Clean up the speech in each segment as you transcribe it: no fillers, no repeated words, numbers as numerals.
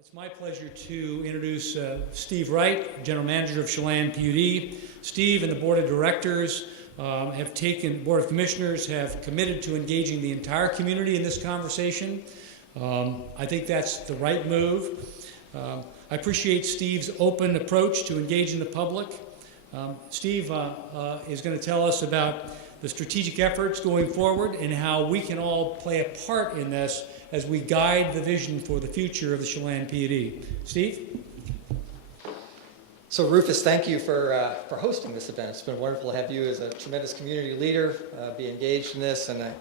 It's my pleasure to introduce Steve Wright, General Manager of Chelan PUD. Steve and the Board of Directors Board of Commissioners have committed to engaging the entire community in this conversation. I think that's the right move. I appreciate Steve's open approach to engaging the public. Steve is going to tell us about the strategic efforts going forward and how we can all play a part in this as we guide the vision for the future of the Chelan PUD. Steve? So Rufus, thank you for hosting this event. It's been wonderful to have you as a tremendous community leader be engaged in this. And I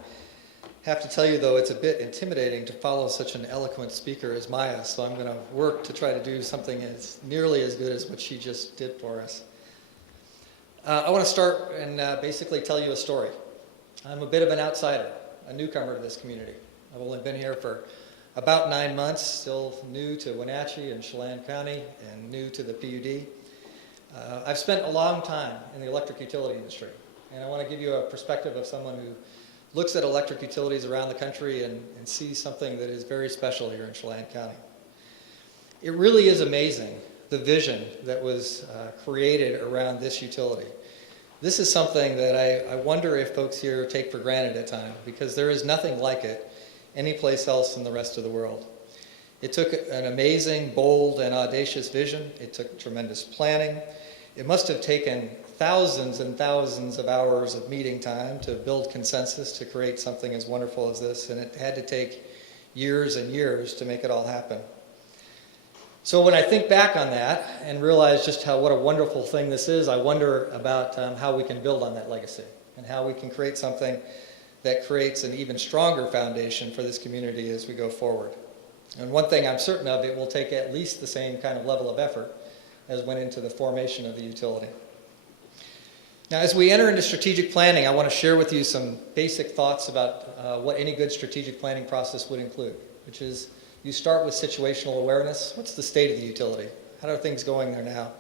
have to tell you, though, it's a bit intimidating to follow such an eloquent speaker as Maya. So I'm going to work to try to do something as nearly as good as what she just did for us. I want to start and basically tell you a story. I'm a bit of an outsider, a newcomer to this community. I've only been here for about 9 months, still new to Wenatchee and Chelan County and new to the PUD. I've spent a long time in the electric utility industry, and I want to give you a perspective of someone who looks at electric utilities around the country and sees something that is very special here in Chelan County. It really is amazing, the vision that was created around this utility. This is something that I wonder if folks here take for granted at times, because there is nothing like it anyplace else in the rest of the world. It took an amazing, bold, and audacious vision. It took tremendous planning. It must have taken thousands and thousands of hours of meeting time to build consensus to create something as wonderful as this, and it had to take years and years to make it all happen. So when I think back on that and realize just what a wonderful thing this is, I wonder about how we can build on that legacy and how we can create something that creates an even stronger foundation for this community as we go forward. And one thing I'm certain of, it will take at least the same kind of level of effort as went into the formation of the utility. Now, as we enter into strategic planning, I want to share with you some basic thoughts about what any good strategic planning process would include, which is you start with situational awareness. What's the state of the utility? How are things going there now?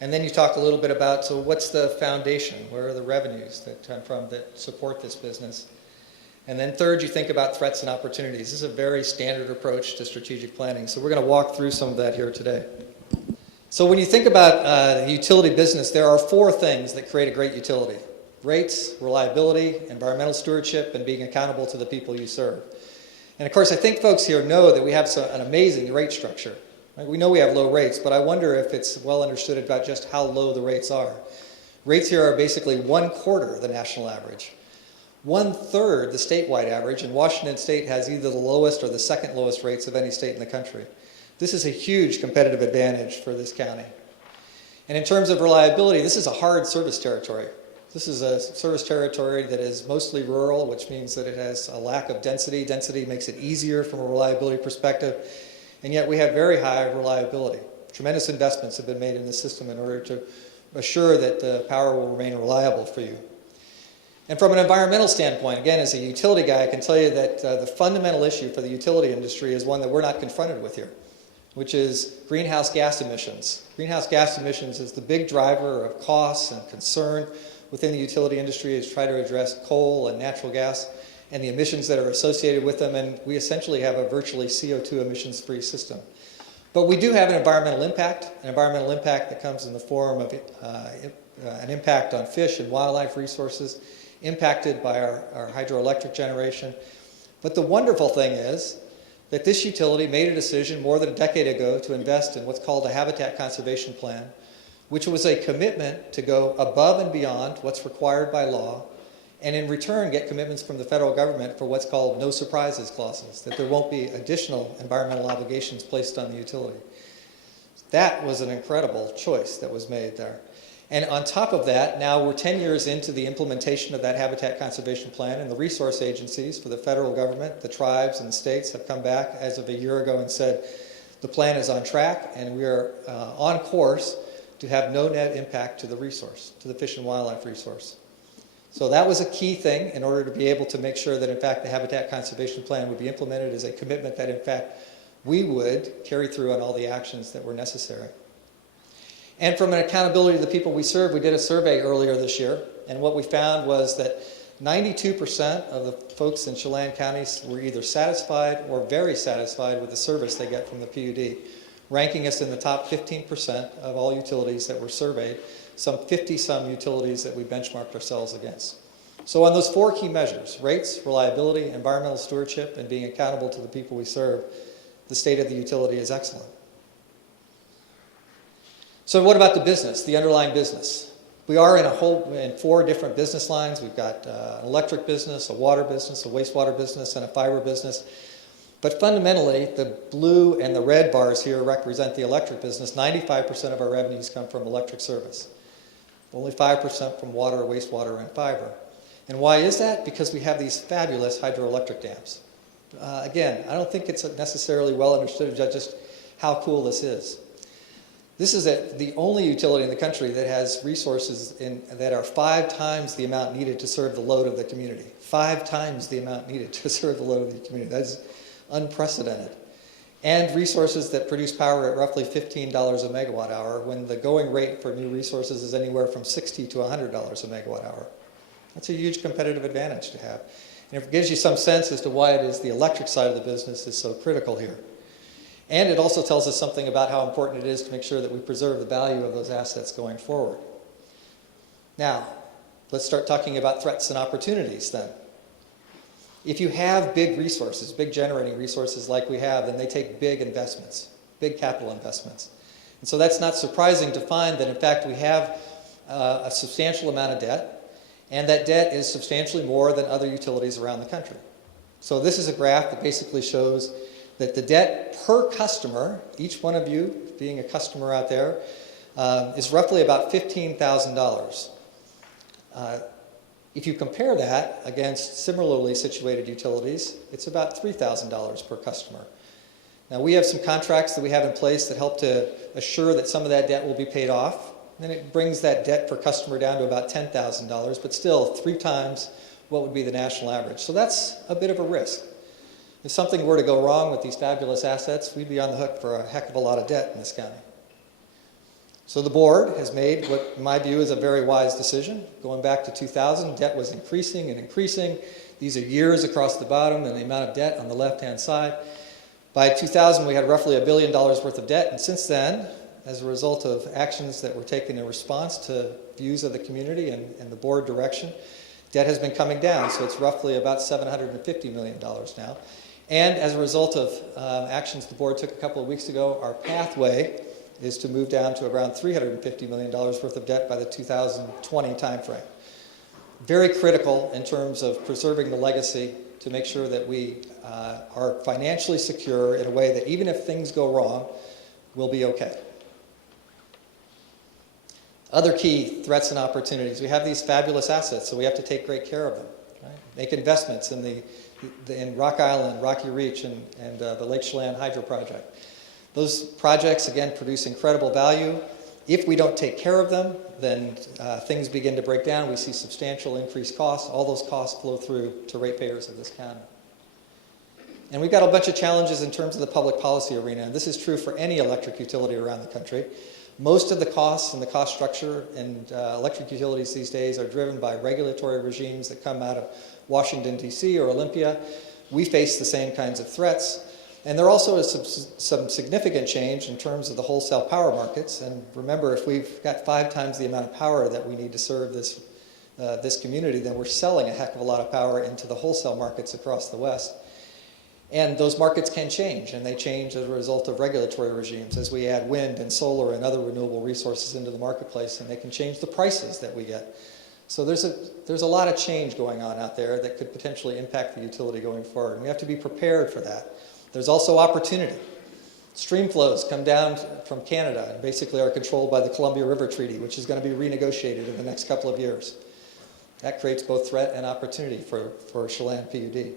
And then you talk a little bit about, so what's the foundation? Where are the revenues that come from that support this business? And then third, you think about threats and opportunities. This is a very standard approach to strategic planning. So we're going to walk through some of that here today. So when you think about the utility business, there are 4 things that create a great utility: rates, reliability, environmental stewardship, and being accountable to the people you serve. And of course, I think folks here know that we have an amazing rate structure. We know we have low rates, but I wonder if it's well understood about just how low the rates are. Rates here are basically 1/4 the national average, 1/3 the statewide average, and Washington State has either the lowest or the second lowest rates of any state in the country. This is a huge competitive advantage for this county. And in terms of reliability, this is a hard service territory. This is a service territory that is mostly rural, which means that it has a lack of density. Density makes it easier from a reliability perspective. And yet we have very high reliability. Tremendous investments have been made in the system in order to assure that the power will remain reliable for you. And from an environmental standpoint, again, as a utility guy, I can tell you that the fundamental issue for the utility industry is one that we're not confronted with here, which is greenhouse gas emissions. Greenhouse gas emissions is the big driver of costs and concern within the utility industry as try to address coal and natural gas and the emissions that are associated with them, and we essentially have a virtually CO2 emissions-free system. But we do have an environmental impact that comes in the form of an impact on fish and wildlife resources, impacted by our hydroelectric generation. But the wonderful thing is that this utility made a decision more than a decade ago to invest in what's called a habitat conservation plan, which was a commitment to go above and beyond what's required by law, and in return get commitments from the federal government for what's called no surprises clauses, that there won't be additional environmental obligations placed on the utility. That was an incredible choice that was made there. And on top of that, now we're 10 years into the implementation of that habitat conservation plan, and the resource agencies for the federal government, the tribes and the states have come back as of a year ago and said the plan is on track and we are on course to have no net impact to the resource, to the fish and wildlife resource. So that was a key thing in order to be able to make sure that, in fact, the Habitat Conservation Plan would be implemented as a commitment that, in fact, we would carry through on all the actions that were necessary. And from an accountability to the people we serve, we did a survey earlier this year, and what we found was that 92% of the folks in Chelan County were either satisfied or very satisfied with the service they get from the PUD, ranking us in the top 15% of all utilities that were surveyed, some 50-some utilities that we benchmarked ourselves against. So on those 4 key measures, rates, reliability, environmental stewardship, and being accountable to the people we serve, the state of the utility is excellent. So what about the business, the underlying business? We are in 4 different business lines. We've got an electric business, a water business, a wastewater business, and a fiber business. But fundamentally, the blue and the red bars here represent the electric business. 95% of our revenues come from electric service. Only 5% from water, wastewater, and fiber. And why is that? Because we have these fabulous hydroelectric dams. Again, I don't think it's necessarily well understood just how cool this is. This is the only utility in the country that has resources that are 5 times the amount needed to serve the load of the community. 5 times the amount needed to serve the load of the community. That is unprecedented. And resources that produce power at roughly $15 a megawatt hour when the going rate for new resources is anywhere from $60 to $100 a megawatt hour. That's a huge competitive advantage to have. And it gives you some sense as to why it is the electric side of the business is so critical here. And it also tells us something about how important it is to make sure that we preserve the value of those assets going forward. Now, let's start talking about threats and opportunities then. If you have big resources, big generating resources like we have, then they take big investments, big capital investments. And so that's not surprising to find that in fact we have a substantial amount of debt, and that debt is substantially more than other utilities around the country. So this is a graph that basically shows that the debt per customer, each one of you being a customer out there, is roughly about $15,000. If you compare that against similarly situated utilities, it's about $3,000 per customer. Now we have some contracts that we have in place that help to assure that some of that debt will be paid off, and it brings that debt per customer down to about $10,000, but still 3 times what would be the national average. So that's a bit of a risk. If something were to go wrong with these fabulous assets, we'd be on the hook for a heck of a lot of debt in this county. So the board has made what, in my view, is a very wise decision. Going back to 2000, debt was increasing and increasing. These are years across the bottom and the amount of debt on the left-hand side. By 2000, we had roughly $1 billion worth of debt, and since then, as a result of actions that were taken in response to views of the community and the board direction, debt has been coming down, so it's roughly about $750 million now. And as a result of actions the board took a couple of weeks ago, our pathway is to move down to around $350 million worth of debt by the 2020 timeframe. Very critical in terms of preserving the legacy to make sure that we are financially secure in a way that even if things go wrong, we'll be okay. Other key threats and opportunities. We have these fabulous assets, so we have to take great care of them. Right? Make investments in Rock Island, Rocky Reach, and the Lake Chelan Hydro Project. Those projects, again, produce incredible value. If we don't take care of them, then things begin to break down. We see substantial increased costs. All those costs flow through to ratepayers of this county. And we've got a bunch of challenges in terms of the public policy arena, and this is true for any electric utility around the country. Most of the costs and the cost structure in electric utilities these days are driven by regulatory regimes that come out of Washington, D.C. or Olympia. We face the same kinds of threats. And there also is some significant change in terms of the wholesale power markets. And remember, if we've got 5 times the amount of power that we need to serve this community, then we're selling a heck of a lot of power into the wholesale markets across the West. And those markets can change, and they change as a result of regulatory regimes as we add wind and solar and other renewable resources into the marketplace, and they can change the prices that we get. So there's a lot of change going on out there that could potentially impact the utility going forward, and we have to be prepared for that. There's also opportunity. Stream flows come down from Canada and basically are controlled by the Columbia River Treaty, which is going to be renegotiated in the next couple of years. That creates both threat and opportunity for Chelan PUD.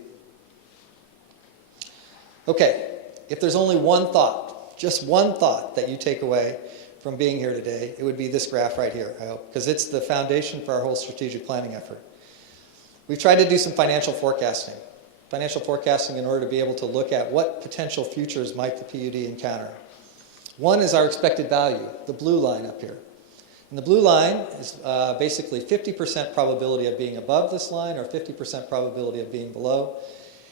Okay, if there's only one thought, just one thought that you take away from being here today, it would be this graph right here, I hope, because it's the foundation for our whole strategic planning effort. We've tried to do some financial forecasting in order to be able to look at what potential futures might the PUD encounter. One is our expected value, the blue line up here. And the blue line is basically 50% probability of being above this line or 50% probability of being below.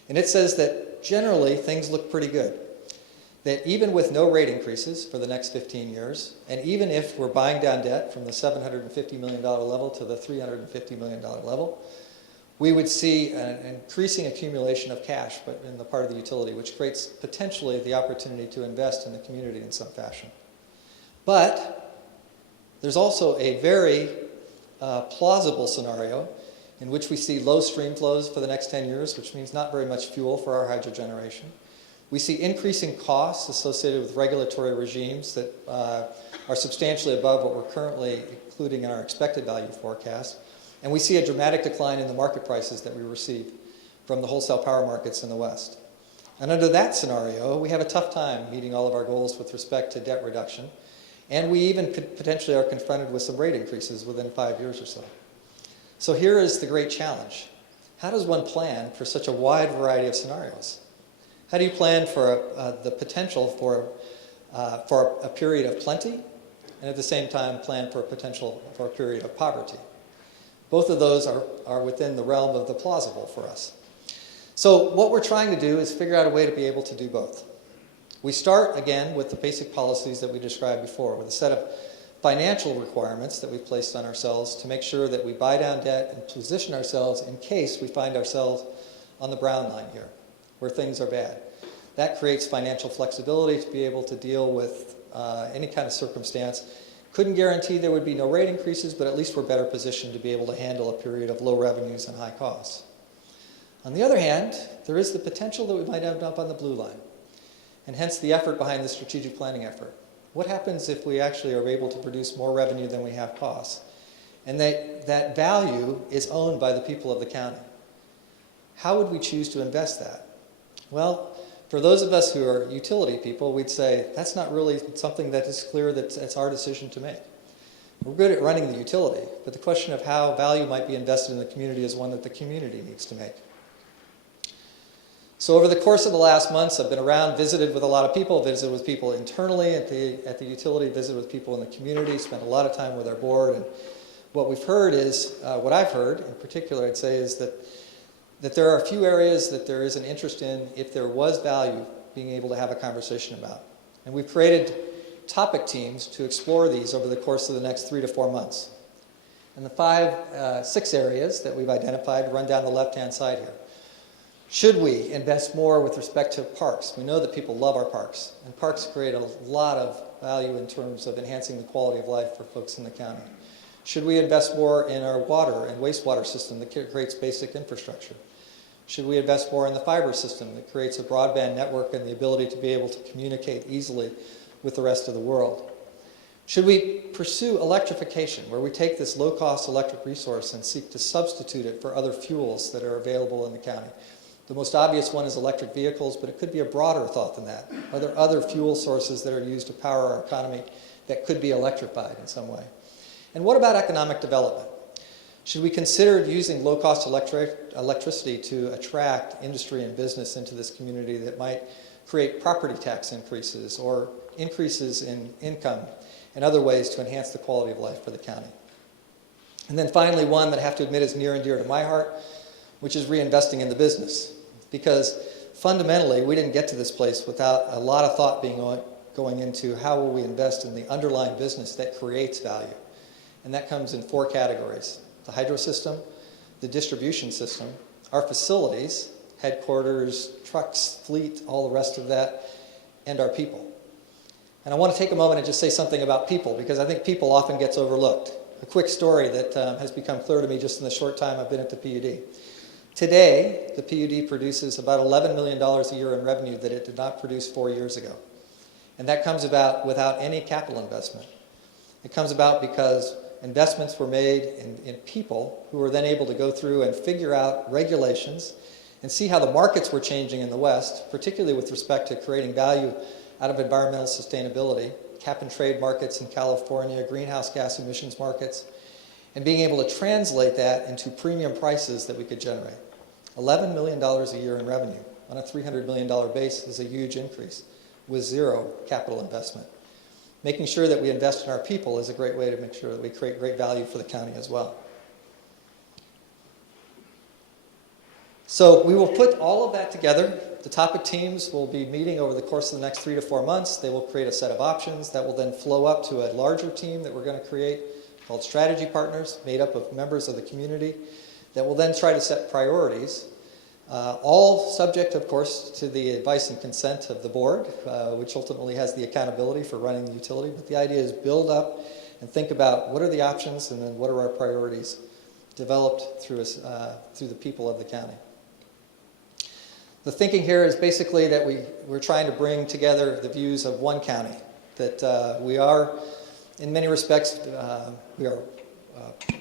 And it says that generally things look pretty good. That even with no rate increases for the next 15 years, and even if we're buying down debt from the $750 million level to the $350 million level, we would see an increasing accumulation of cash in the part of the utility, which creates potentially the opportunity to invest in the community in some fashion. But there's also a very plausible scenario in which we see low stream flows for the next 10 years, which means not very much fuel for our hydro generation. We see increasing costs associated with regulatory regimes that are substantially above what we're currently including in our expected value forecast. And we see a dramatic decline in the market prices that we receive from the wholesale power markets in the West. And under that scenario, we have a tough time meeting all of our goals with respect to debt reduction. And we even potentially are confronted with some rate increases within 5 years or so. So here is the great challenge. How does one plan for such a wide variety of scenarios? How do you plan for the potential for a period of plenty, and at the same time plan for a potential for a period of poverty? Both of those are within the realm of the plausible for us. So what we're trying to do is figure out a way to be able to do both. We start, again, with the basic policies that we described before, with a set of financial requirements that we've placed on ourselves to make sure that we buy down debt and position ourselves in case we find ourselves on the brown line here, where things are bad. That creates financial flexibility to be able to deal with any kind of circumstance. Couldn't guarantee there would be no rate increases, but at least we're better positioned to be able to handle a period of low revenues and high costs. On the other hand, there is the potential that we might end up on the blue line, and hence the effort behind the strategic planning effort. What happens if we actually are able to produce more revenue than we have costs? And that value is owned by the people of the county. How would we choose to invest that? Well, for those of us who are utility people, we'd say that's not really something that is clear that it's our decision to make. We're good at running the utility, but the question of how value might be invested in the community is one that the community needs to make. So over the course of the last months, I've been around, visited with a lot of people, visited with people internally at the utility, visited with people in the community, spent a lot of time with our board. And what we've heard is, what I've heard in particular, I'd say, is that there are a few areas that there is an interest in, if there was value, being able to have a conversation about. And we've created topic teams to explore these over the course of the next 3 to 4 months. And the 6 areas that we've identified run down the left-hand side here. Should we invest more with respect to parks? We know that people love our parks, and parks create a lot of value in terms of enhancing the quality of life for folks in the county. Should we invest more in our water and wastewater system that creates basic infrastructure? Should we invest more in the fiber system that creates a broadband network and the ability to be able to communicate easily with the rest of the world? Should we pursue electrification, where we take this low-cost electric resource and seek to substitute it for other fuels that are available in the county? The most obvious one is electric vehicles, but it could be a broader thought than that. Are there other fuel sources that are used to power our economy that could be electrified in some way? And what about economic development? Should we consider using low-cost electricity to attract industry and business into this community that might create property tax increases or increases in income and other ways to enhance the quality of life for the county? And then finally, one that I have to admit is near and dear to my heart, which is reinvesting in the business. Because fundamentally, we didn't get to this place without a lot of thought going into how will we invest in the underlying business that creates value. And that comes in 4 categories: the hydro system, the distribution system, our facilities, headquarters, trucks, fleet, all the rest of that, and our people. And I want to take a moment and just say something about people, because I think people often gets overlooked. A quick story that has become clear to me just in the short time I've been at the PUD. Today, the PUD produces about $11 million a year in revenue that it did not produce 4 years ago. And that comes about without any capital investment. It comes about because investments were made in people who were then able to go through and figure out regulations and see how the markets were changing in the West, particularly with respect to creating value out of environmental sustainability, cap and trade markets in California, greenhouse gas emissions markets, and being able to translate that into premium prices that we could generate. $11 million a year in revenue on a $300 million base is a huge increase with 0 capital investment. making sure that we invest in our people is a great way to make sure that we create great value for the county as well. So we will put all of that together. The topic teams will be meeting over the course of the next 3 to 4 months. They will create a set of options that will then flow up to a larger team that we're going to create called strategy partners, made up of members of the community, that will then try to set priorities, all subject, of course, to the advice and consent of the board, which ultimately has the accountability for running the utility. But the idea is build up and think about what are the options and then what are our priorities developed through the people of the county. The thinking here is basically that we're trying to bring together the views of one county, that we are, in many respects, we are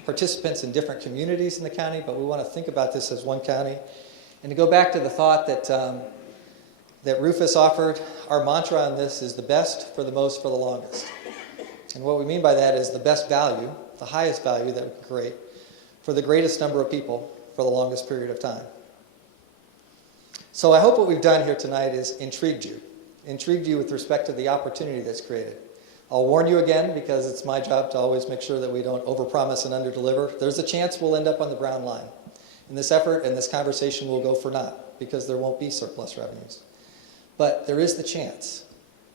participants in different communities in the county, but we want to think about this as one county. And to go back to the thought that Rufus offered, our mantra on this is the best for the most for the longest. And what we mean by that is the best value, the highest value that we can create for the greatest number of people for the longest period of time. So I hope what we've done here tonight is intrigued you with respect to the opportunity that's created. I'll warn you again, because it's my job to always make sure that we don't overpromise and underdeliver. There's a chance we'll end up on the brown line. And this effort and this conversation will go for naught, because there won't be surplus revenues. But there is the chance,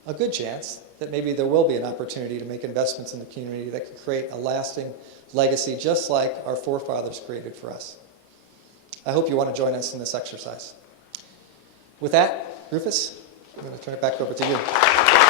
a good chance, that maybe there will be an opportunity to make investments in the community that could create a lasting legacy, just like our forefathers created for us. I hope you want to join us in this exercise. With that, Rufus, I'm going to turn it back over to you.